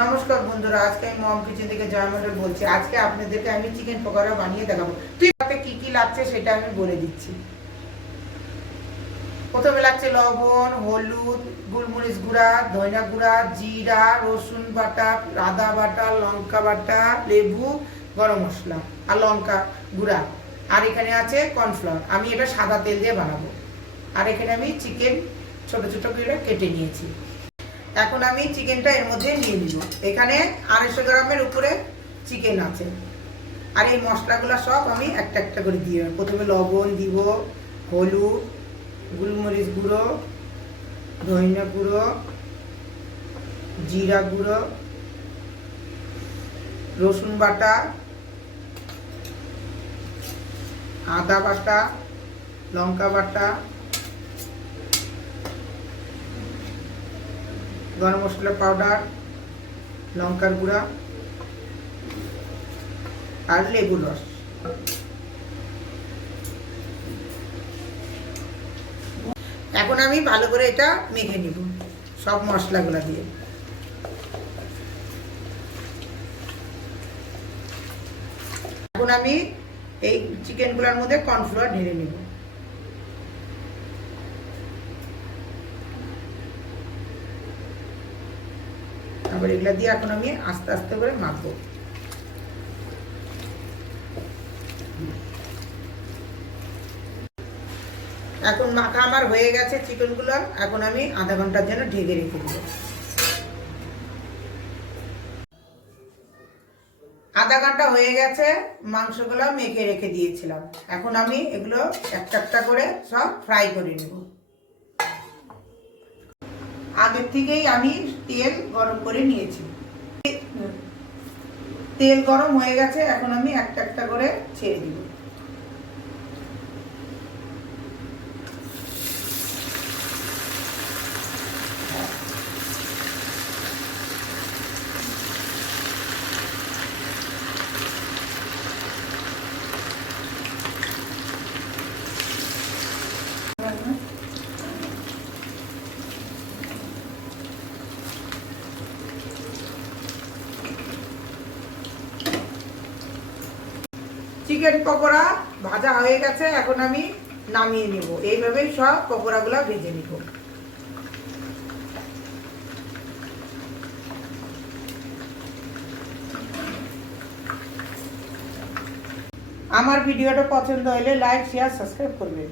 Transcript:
নমস্কার বন্ধুরা, আজকে আমি মম কিচেন থেকে জয় মডেল বলছি। আজকে আপনাদেরকে আমি চিকেন পকোড়া বানিয়ে দেখাবো। তুই তাতে কি কি লাগছে সেটা আমি বলে দিচ্ছি। প্রথমে লাগছে লবণ, হলুদ, গোলমরিচ গুঁড়া, ধনিয়া গুঁড়া, জিরা, রসুন বাটা, আদা বাটা, লঙ্কা বাটা, লেবু, গরম মশলা আর লঙ্কা গুঁড়া। আর এখানে আছে কর্নফ্লাওয়ার। আমি এটা সাদা তেল দিয়ে বানাবো। আর এখানে আমি চিকেন ছোট ছোট করে কেটে নিয়েছি। এখন আমি চিকেনটা এর মধ্যে নিয়ে নিব। এখানে 250 গ্রামের উপরে চিকেন আছে। আর এই মশলাগুলো সব আমি একটা একটা করে দিয়ে প্রথমে লবণ দিব, হলুদ, গোলমরিচ গুঁড়ো, ধনিয়া গুঁড়ো, জিরা গুঁড়ো, রসুন বাটা, আদা বাটা, লঙ্কা বাটা, গরম মশলা পাউডার, লঙ্কার গুঁড়া আর লেবু রস। এখন আমি ভালো করে এটা মেখে নিব সব মশলাগুলো দিয়ে। এখন আমি এই চিকেনগুলোর মধ্যে কর্নফ্লাওয়ার ঢেলে নিব। তারপর এগুলা দিয়ে এখন আমি আস্তে আস্তে করে মাখবো। এখন মাখা আমার হয়ে গেছে চিকেনগুলো। এখন আমি আধা ঘন্টার জন্য ঢেকে রেখে দেব। আধা ঘন্টা হয়ে গেছে, মাংসগুলো মেখে রেখে দিয়েছিলাম। এখন আমি এগুলো একটা একটা করে সব ফ্রাই করে নেব। আগের থেকেই আমি তেল গরম করে নিয়েছি। তেল গরম হয়ে গেছে, এখন আমি একটা একটা করে ছেড়ে দিব। চিকেন পকোড়া ভাজা হয়ে গেছে, এখন আমি নামিয়ে নেব। এইভাবেই সব পকোড়াগুলো ভেজে নিব। আমার ভিডিওটা পছন্দ হলে লাইক, শেয়ার, সাবস্ক্রাইব করবেন।